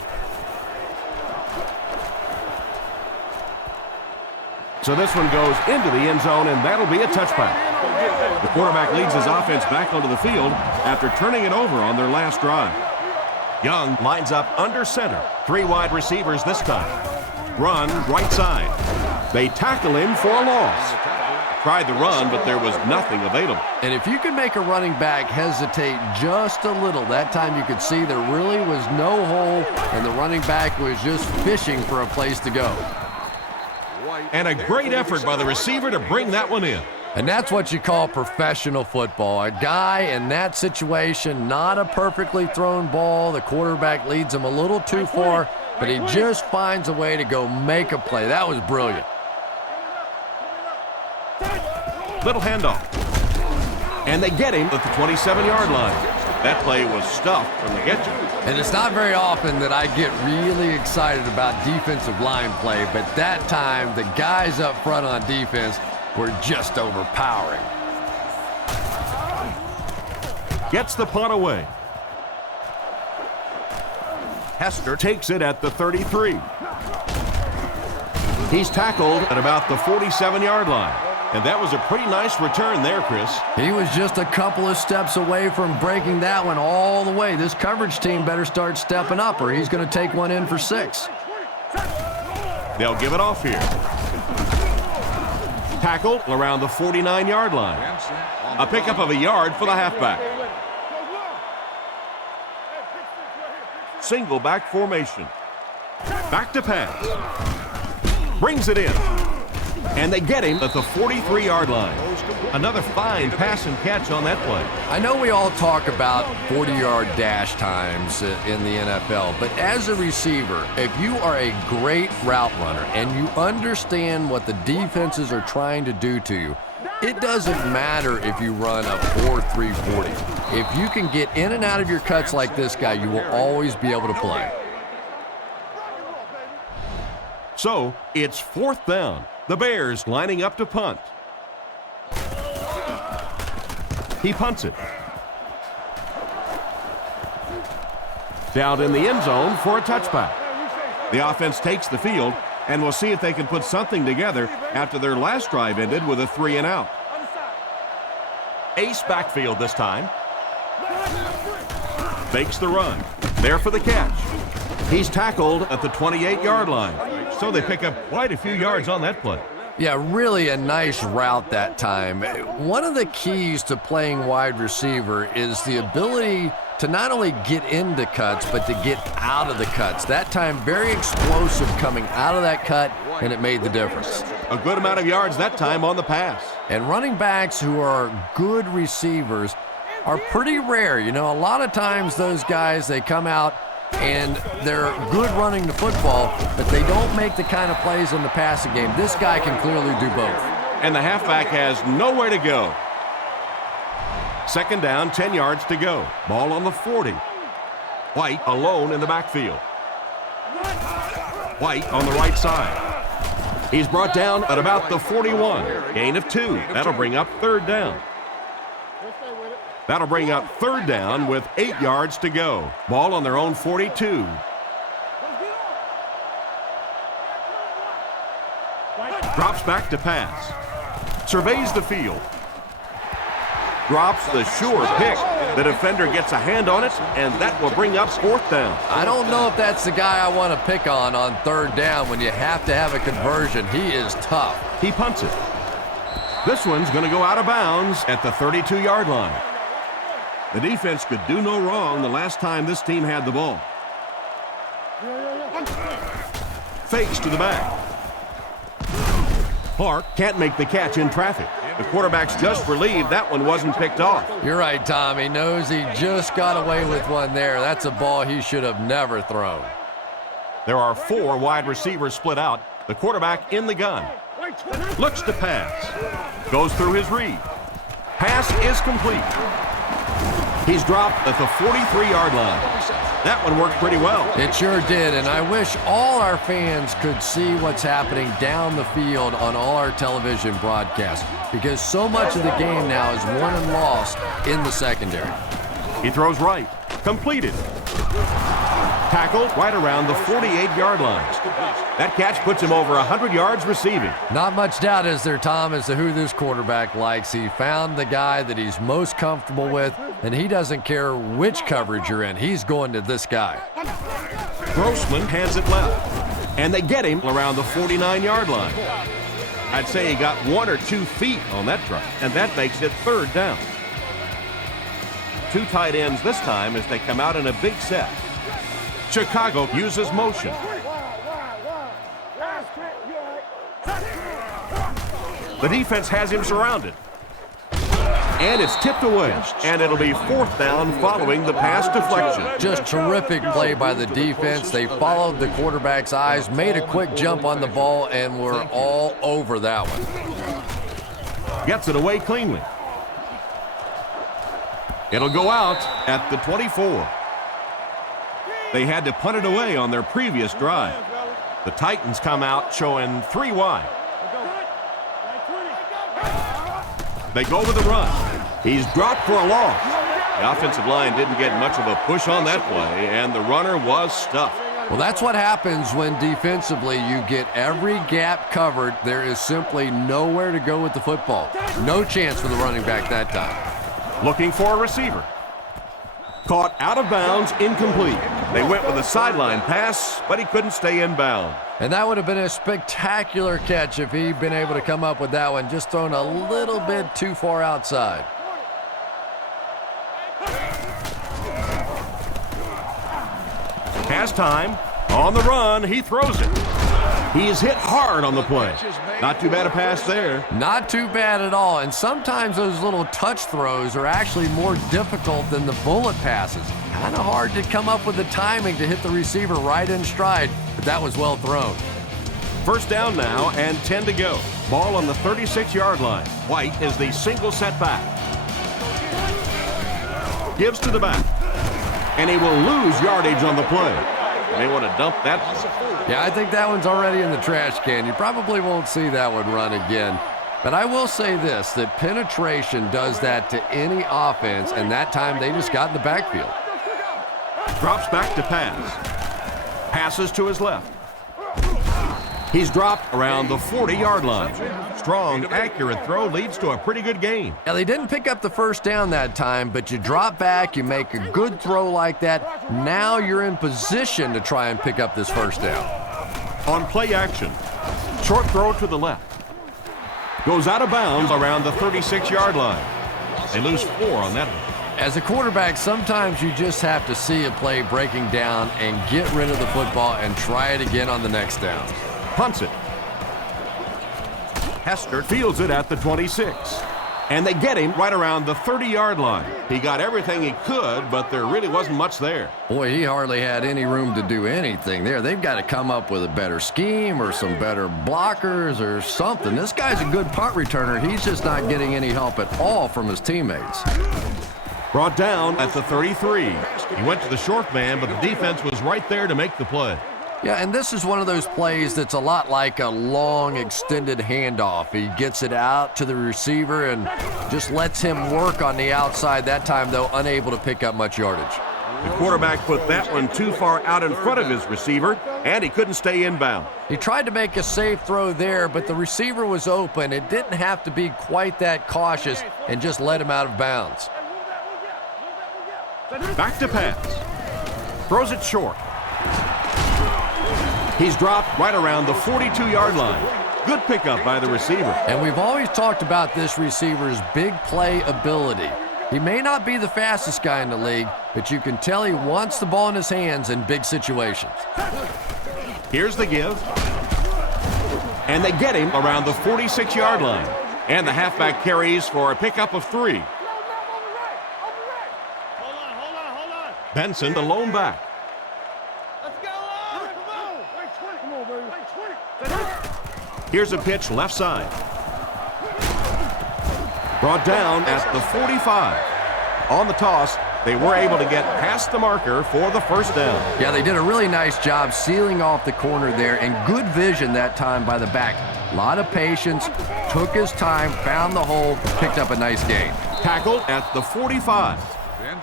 So this one goes into the end zone, and that'll be a touchback. The quarterback leads his offense back onto the field after turning it over on their last drive. Young lines up under center. 3 wide receivers this time. Run right side. They tackle him for a loss. Tried the run, but there was nothing available. And if you can make a running back hesitate just a little, that time you could see there really was no hole, and the running back was just fishing for a place to go. And a great effort by the receiver to bring that one in. And that's what you call professional football. A guy in that situation, not a perfectly thrown ball. The quarterback leads him a little too far, but he just finds a way to go make a play. That was brilliant. Little handoff. And they get him at the 27-yard line. That play was stuffed from the get-go. And it's not very often that I get really excited about defensive line play, but that time the guys up front on defense were just overpowering. Gets the punt away. Hester takes it at the 33. He's tackled at about the 47-yard line. And that was a pretty nice return there, Chris. He was just a couple of steps away from breaking that one all the way. This coverage team better start stepping up, or he's going to take one in for 6. They'll give it off here. Tackled around the 49-yard line. A pickup of a yard for the halfback. Single back formation. Back to pass. Brings it in. And they get him at the 43-yard line. Another fine pass and catch on that play. I know we all talk about 40-yard dash times in the NFL, but as a receiver, if you are a great route runner and you understand what the defenses are trying to do to you, it doesn't matter if you run a 4.3 40. If you can get in and out of your cuts like this guy, you will always be able to play. So it's 4th down. The Bears lining up to punt. He punts it. Down in the end zone for a touchback. The offense takes the field, and we'll see if they can put something together after their last drive ended with a 3-and-out. Ace backfield this time. Fakes the run. There for the catch. He's tackled at the 28-yard line. So they pick up quite a few yards on that play. Yeah, really a nice route that time. One of the keys to playing wide receiver is the ability to not only get into cuts, but to get out of the cuts. That time, very explosive coming out of that cut, and it made the difference. A good amount of yards that time on the pass. And running backs who are good receivers are pretty rare. You know, a lot of times those guys, they come out and they're good running the football, but they don't make the kind of plays in the passing game. This guy can clearly do both. And the halfback has nowhere to go. 2nd down, 10 yards to go. Ball on the 40. White alone in the backfield. White on the right side. He's brought down at about the 41. Gain of 2. That'll bring up 3rd down. That'll bring up 3rd down with 8 yards to go. Ball on their own 42. Drops back to pass. Surveys the field. Drops the sure pick. The defender gets a hand on it, and that will bring up 4th down. I don't know if that's the guy I want to pick on 3rd down when you have to have a conversion. He is tough. He punts it. This one's going to go out of bounds at the 32-yard line. The defense could do no wrong the last time this team had the ball. Fakes to the back. Clark can't make the catch in traffic. The quarterback's just relieved that one wasn't picked off. You're right, Tom. He knows he just got away with one there. That's a ball he should have never thrown. There are 4 wide receivers split out. The quarterback in the gun. Looks to pass. Goes through his read. Pass is complete. He's dropped at the 43-yard line. That one worked pretty well. It sure did, and I wish all our fans could see what's happening down the field on all our television broadcasts, because so much of the game now is won and lost in the secondary. He throws right. Completed. Tackled right around the 48-yard line. That catch puts him over 100 yards receiving. Not much doubt, is there, Tom, as to who this quarterback likes. He found the guy that he's most comfortable with, and he doesn't care which coverage you're in. He's going to this guy. Grossman hands it left, and they get him around the 49-yard line. I'd say he got 1 or 2 feet on that drive, and that makes it 3rd down. 2 tight ends this time as they come out in a big set. Chicago uses motion. The defense has him surrounded. And it's tipped away. And it'll be 4th down following the pass deflection. Just terrific play by the defense. They followed the quarterback's eyes, made a quick jump on the ball, and were all over that one. Gets it away cleanly. It'll go out at the 24. They had to punt it away on their previous drive. The Titans come out showing 3 wide. They go with the run. He's dropped for a loss. The offensive line didn't get much of a push on that play, and the runner was stuffed. Well, that's what happens when defensively you get every gap covered. There is simply nowhere to go with the football. No chance for the running back that time. Looking for a receiver. Caught out of bounds, incomplete. They went with a sideline pass, but he couldn't stay in bounds. And that would have been a spectacular catch if he'd been able to come up with that one, just thrown a little bit too far outside. Pass time. On the run, he throws it. He is hit hard on the play. Not too bad a pass there. Not too bad at all. And sometimes those little touch throws are actually more difficult than the bullet passes. Kind of hard to come up with the timing to hit the receiver right in stride, but that was well thrown. 1st down now and 10 to go. Ball on the 36-yard line. White is the single setback. Gives to the back. And he will lose yardage on the play. They want to dump that one. Yeah, I think that one's already in the trash can. You probably won't see that one run again. But I will say this, that penetration does that to any offense, and that time they just got in the backfield. Drops back to pass. Passes to his left. He's dropped around the 40-yard line. Strong, accurate throw leads to a pretty good gain. Yeah, they didn't pick up the 1st down that time, but you drop back, you make a good throw like that. Now you're in position to try and pick up this 1st down. On play action, short throw to the left. Goes out of bounds around the 36-yard line. They lose 4 on that one. As a quarterback, sometimes you just have to see a play breaking down and get rid of the football and try it again on the next down. Punts it. Hester fields it at the 26. And they get him right around the 30-yard line. He got everything he could, but there really wasn't much there. Boy, he hardly had any room to do anything there. They've got to come up with a better scheme or some better blockers or something. This guy's a good punt returner. He's just not getting any help at all from his teammates. Brought down at the 33. He went to the short man, but the defense was right there to make the play. Yeah, and this is one of those plays that's a lot like a long, extended handoff. He gets it out to the receiver and just lets him work on the outside. That time, though, unable to pick up much yardage. The quarterback put that one too far out in front of his receiver, and he couldn't stay inbound. He tried to make a safe throw there, but the receiver was open. It didn't have to be quite that cautious and just let him out of bounds. Back to pass. Throws it short. He's dropped right around the 42-yard line. Good pickup by the receiver. And we've always talked about this receiver's big play ability. He may not be the fastest guy in the league, but you can tell he wants the ball in his hands in big situations. Here's the give. And they get him around the 46-yard line. And the halfback carries for a pickup of 3. Benson, the lone back. Here's a pitch left side. Brought down at the 45. On the toss, they were able to get past the marker for the 1st down. Yeah, they did a really nice job sealing off the corner there, and good vision that time by the back. A lot of patience, took his time, found the hole, picked up a nice gain. Tackled at the 45.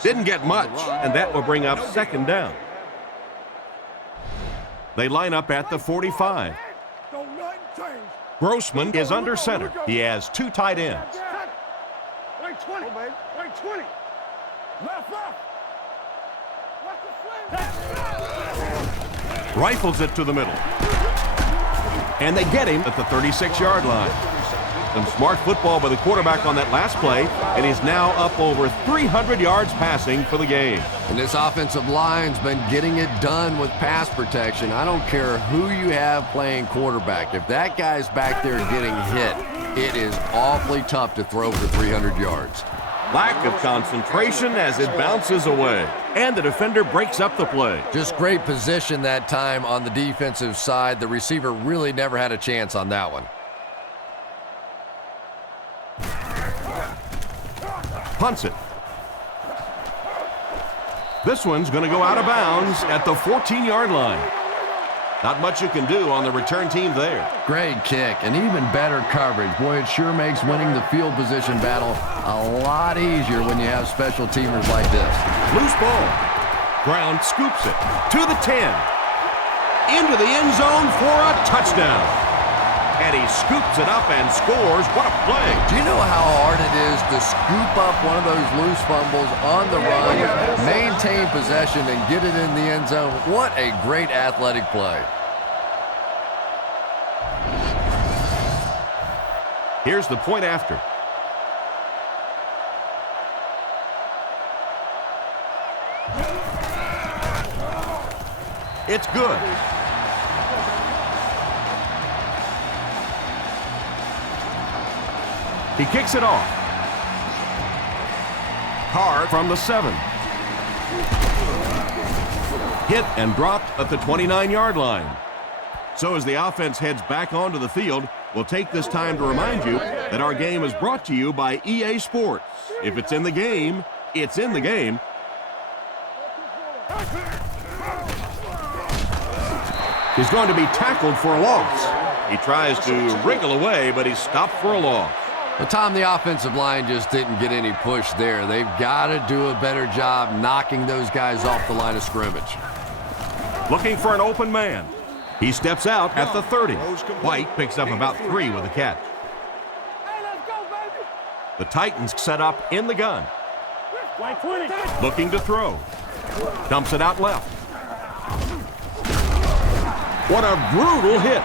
Didn't get much, and that will bring up 2nd down. They line up at the 45. Grossman is under center. He has two tight ends. Right 20. Right 20. Left. Rifles it to the middle. And they get him at the 36-yard line. Some smart football by the quarterback on that last play, and he's now up over 300 yards passing for the game. And this offensive line's been getting it done with pass protection. I don't care who you have playing quarterback. If that guy's back there getting hit, it is awfully tough to throw for 300 yards. Lack of concentration as it bounces away. And the defender breaks up the play. Just great position that time on the defensive side. The receiver really never had a chance on that one. Punts it. This one's going to go out of bounds at the 14-yard line. Not much you can do on the return team there. Great kick and even better coverage. Boy, it sure makes winning the field position battle a lot easier when you have special teamers like this. Loose ball. Brown scoops it to the 10. Into the end zone for a touchdown. And he scoops it up and scores. What a play. Do you know how hard it is to scoop up one of those loose fumbles on the run, maintain possession, and get it in the end zone? What a great athletic play. Here's the point after. It's good. He kicks it off. Hard from the 7. Hit and dropped at the 29-yard line. So as the offense heads back onto the field, we'll take this time to remind you that our game is brought to you by EA Sports. If it's in the game, it's in the game. He's going to be tackled for a loss. He tries to wriggle away, but he's stopped for a loss. Well, Tom, the offensive line just didn't get any push there. They've got to do a better job knocking those guys off the line of scrimmage. Looking for an open man. He steps out at the 30. White picks up about 3 with a catch. The Titans set up in the gun. Looking to throw. Dumps it out left. What a brutal hit.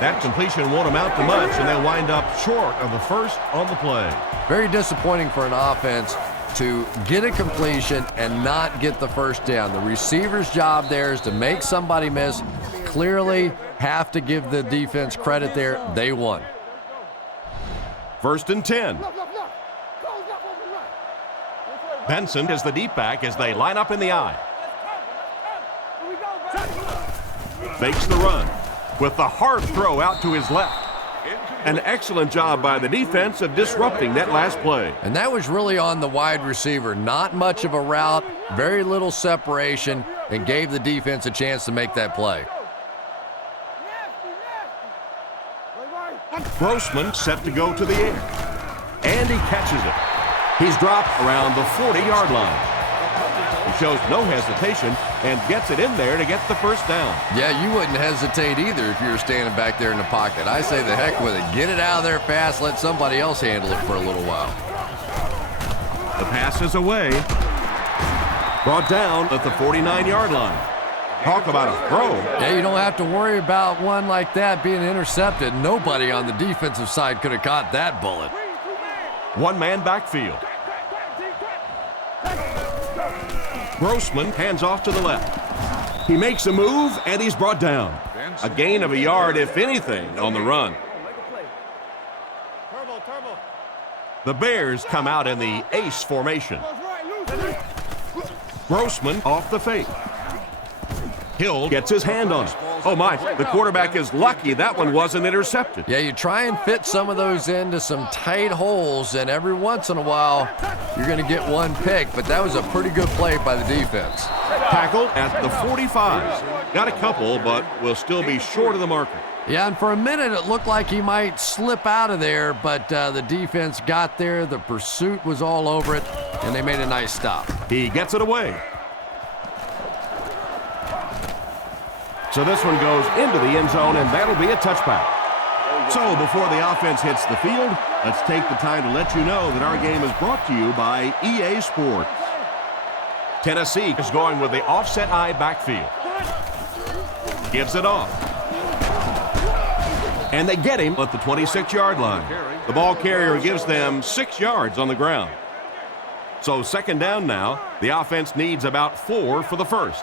That completion won't amount to much, and they'll wind up short of the first on the play. Very disappointing for an offense to get a completion and not get the first down. The receiver's job there is to make somebody miss. Clearly have to give the defense credit there. They won. 1st and 10. Benson is the deep back as they line up in the I. Fakes the run with the hard throw out to his left. An excellent job by the defense of disrupting that last play. And that was really on the wide receiver. Not much of a route, very little separation, and gave the defense a chance to make that play. Grossman set to go to the air. And he catches it. He's dropped around the 40-yard line. He shows no hesitation and gets it in there to get the first down. Yeah, you wouldn't hesitate either if you were standing back there in the pocket. I say the heck with it. Get it out of there fast. Let somebody else handle it for a little while. The pass is away. Brought down at the 49-yard line. Talk about a throw. Yeah, you don't have to worry about one like that being intercepted. Nobody on the defensive side could have caught that bullet. One-man backfield. Grossman hands off to the left. He makes a move, and he's brought down. A gain of a yard, if anything, on the run. The Bears come out in the ace formation. Grossman off the fake. Hill gets his hand on it. Oh my, the quarterback is lucky that one wasn't intercepted. Yeah, you try and fit some of those into some tight holes, and every once in a while you're going to get one pick, but that was a pretty good play by the defense. Tackled at the 45. Got a couple, but will still be short of the marker. Yeah, and for a minute it looked like he might slip out of there, but the defense got there. The pursuit was all over it, and they made a nice stop. He gets it away. So this one goes into the end zone, and that'll be a touchback. So before the offense hits the field, let's take the time to let you know that our game is brought to you by EA Sports. Tennessee is going with the offset I backfield. Gives it off. And they get him at the 26-yard line. The ball carrier gives them 6 yards on the ground. So second down now. The offense needs about 4 for the first.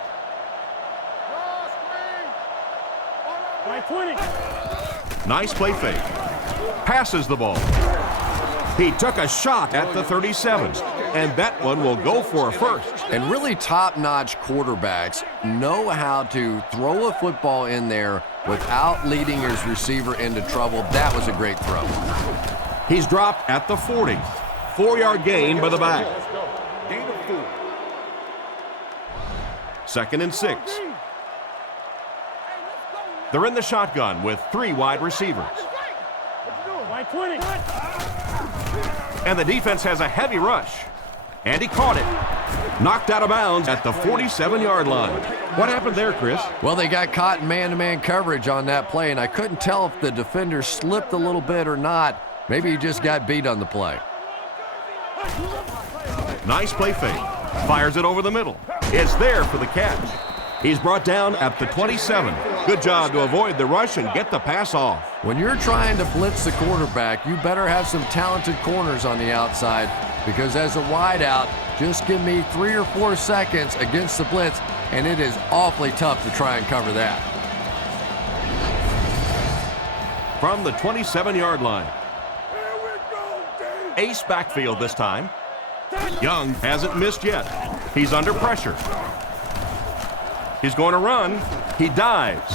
Nice play fake. Passes the ball. He took a shot at the 37, and that one will go for a first. And really top-notch quarterbacks know how to throw a football in there without leading his receiver into trouble. That was a great throw. He's dropped at the 40. 4-yard gain by the back. Second and 6. They're in the shotgun with 3 wide receivers. And the defense has a heavy rush. And he caught it. Knocked out of bounds at the 47-yard line. What happened there, Chris? Well, they got caught in man-to-man coverage on that play, and I couldn't tell if the defender slipped a little bit or not. Maybe he just got beat on the play. Nice play fake. Fires it over the middle. It's there for the catch. He's brought down at the 27. Good job to avoid the rush and get the pass off. When you're trying to blitz the quarterback, you better have some talented corners on the outside, because as a wideout, just give me 3 or 4 seconds against the blitz, and it is awfully tough to try and cover that. From the 27-yard line. Ace backfield this time. Young hasn't missed yet. He's under pressure. He's going to run. He dives.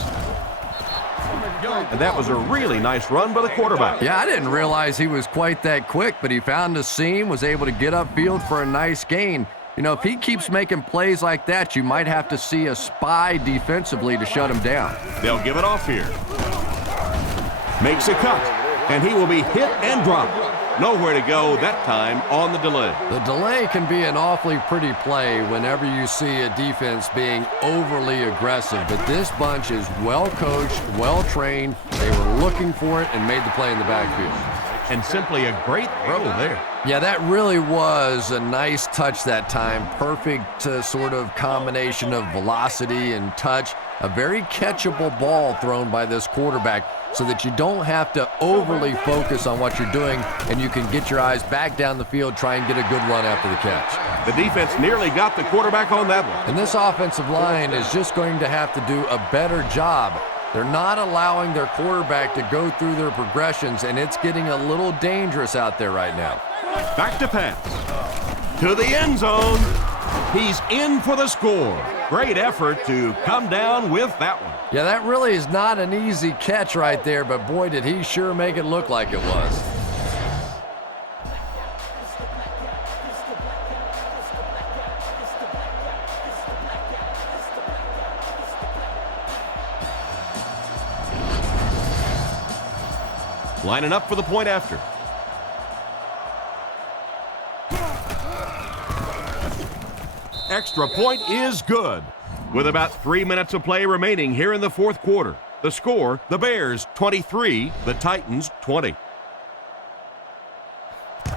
And that was a really nice run by the quarterback. Yeah, I didn't realize he was quite that quick, but he found a seam, was able to get upfield for a nice gain. You know, if he keeps making plays like that, you might have to see a spy defensively to shut him down. They'll give it off here. Makes a cut, and he will be hit and dropped. Nowhere to go that time on the delay. The delay can be an awfully pretty play whenever you see a defense being overly aggressive, but this bunch is well coached, well trained. They were looking for it and made the play in the backfield. And simply a great throw there. Yeah, that really was a nice touch that time. Perfect sort of combination of velocity and touch. A very catchable ball thrown by this quarterback so that you don't have to overly focus on what you're doing and you can get your eyes back down the field, try and get a good run after the catch. The defense nearly got the quarterback on that one. And this offensive line is just going to have to do a better job. They're not allowing their quarterback to go through their progressions, and it's getting a little dangerous out there right now. Back to pass. To the end zone. He's in for the score. Great effort to come down with that one. Yeah, that really is not an easy catch right there, but boy, did he sure make it look like it was. Lining up for the point after. Extra point is good. With about 3 minutes of play remaining here in the fourth quarter. The score, the Bears 23, the Titans 20.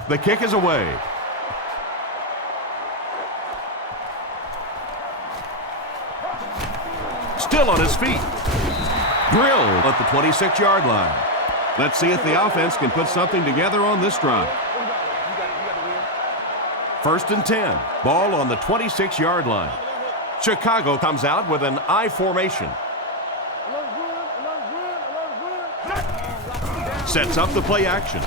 The kick is away. Still on his feet. Drilled at the 26-yard line. Let's see if the offense can put something together on this drive. First and 10. Ball on the 26-yard line. Chicago comes out with an I formation. Sets up the play action.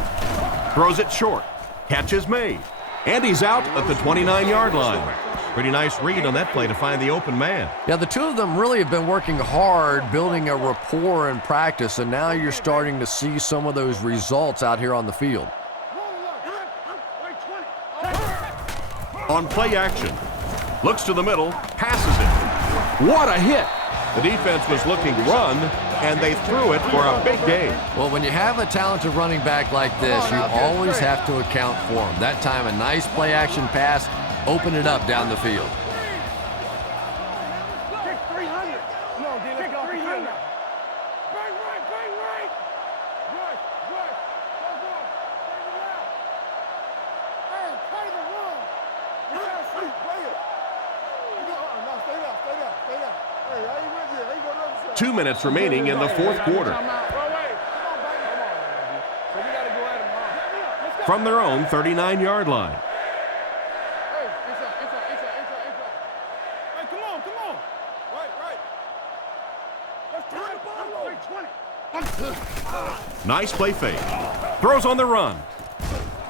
Throws it short. Catch is made. And he's out at the 29-yard line. Pretty nice read on that play to find the open man. Yeah, the two of them really have been working hard, building a rapport in practice, and now you're starting to see some of those results out here on the field. On play action. Looks to the middle, passes it. What a hit! The defense was looking run, and they threw it for a big gain. Well, when you have a talented running back like this, you always have to account for him. That time, a nice play action pass, open it up down the field. Come on, D, let's go. Bang right, bang right. Good. Go. Bang it out. Hey, play the run. You gotta sleep, play it. No, stay down. Hey, I ain't with you. I ain't going to the other side. 2 minutes remaining in the fourth quarter. Come on, baby. Come on, Andy. So we gotta go at him hard. Let's go. From their own 39-yard line. Hey, inside. Hey, come on. Right. Let's turn the ball over. 20. Nice play fake. Throws on the run.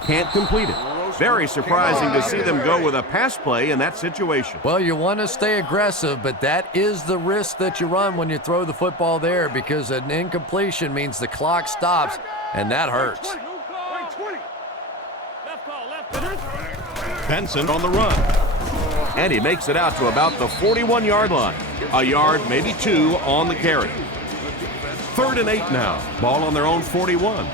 Can't complete it. Very surprising to see them go with a pass play in that situation. Well, you want to stay aggressive, but that is the risk that you run when you throw the football there, because an incompletion means the clock stops, and that hurts. Benson on the run. And he makes it out to about the 41-yard line. A yard, maybe two, on the carry. 3rd and 8 now. Ball on their own 41.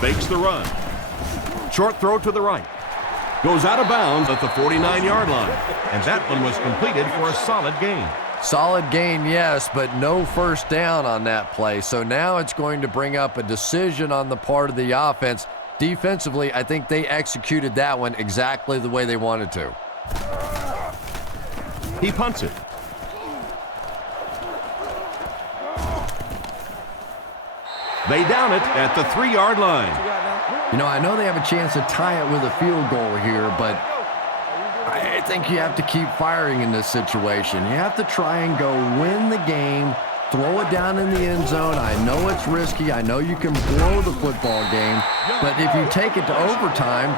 Fakes the run. Short throw to the right. Goes out of bounds at the 49-yard line. And that one was completed for a solid gain. Solid gain, yes, but no first down on that play. So now it's going to bring up a decision on the part of the offense. Defensively, I think they executed that one exactly the way they wanted to. He punts it. They down it at the 3-yard line. You know, I know they have a chance to tie it with a field goal here, but I think you have to keep firing in this situation. You have to try and go win the game, throw it down in the end zone. I know it's risky. I know you can blow the football game, but if you take it to overtime,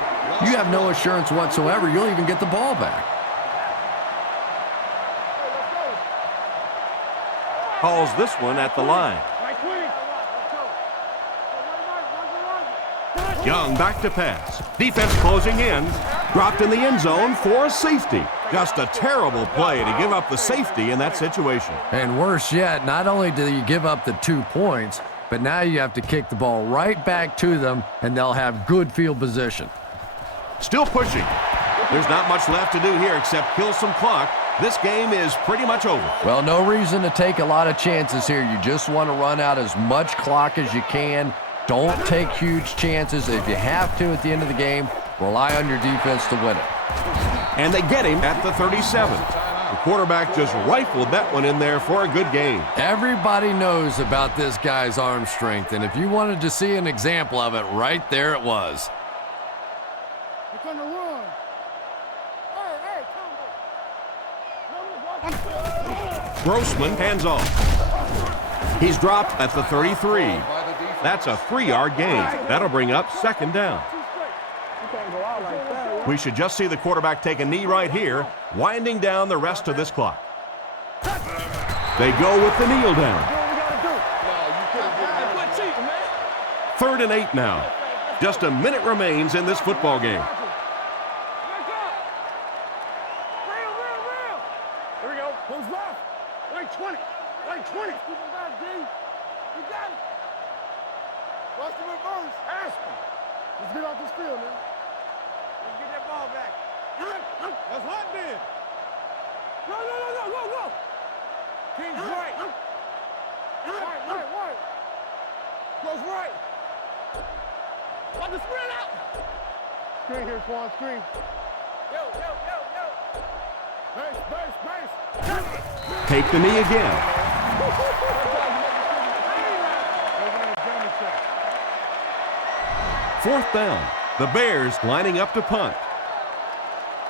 you have no assurance whatsoever you'll even get the ball back. Calls this one at the line. Young back to pass. Defense closing in. Dropped in the end zone for a safety. Just a terrible play to give up the safety in that situation. And worse yet, not only do you give up the 2 points, but now you have to kick the ball right back to them, and they'll have good field position. Still pushing. There's not much left to do here except kill some clock. This game is pretty much over. Well, no reason to take a lot of chances here. You just want to run out as much clock as you can. Don't take huge chances. If you have to at the end of the game, rely on your defense to win it. And they get him at the 37. The quarterback just rifled that one in there for a good game. Everybody knows about this guy's arm strength, and if you wanted to see an example of it, right there it was. It's on the run. Hey, Grossman hands off. He's dropped at the 33. That's a 3-yard gain. That'll bring up 2nd down. We should just see the quarterback take a knee right here, winding down the rest of this clock. They go with the kneel down. 3rd and 8 now. Just a minute remains in this football game. Here we go. Who's left? Like 20. Keep him back, D. You got it. Watch the reverse. Aspen. Let's get off this field, man. Let's get that ball back. That's hot, then. No. King's right. Right. Goes right. Want to spread out. Screen here, Quan. Screen. Yo. Base. Take the knee again. 4th down. The Bears lining up to punt.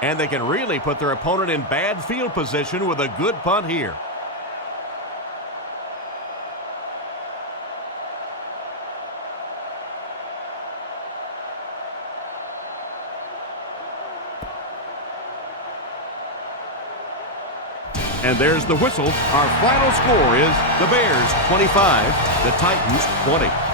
And they can really put their opponent in bad field position with a good punt here. And there's the whistle. Our final score is the Bears 25, the Titans 20.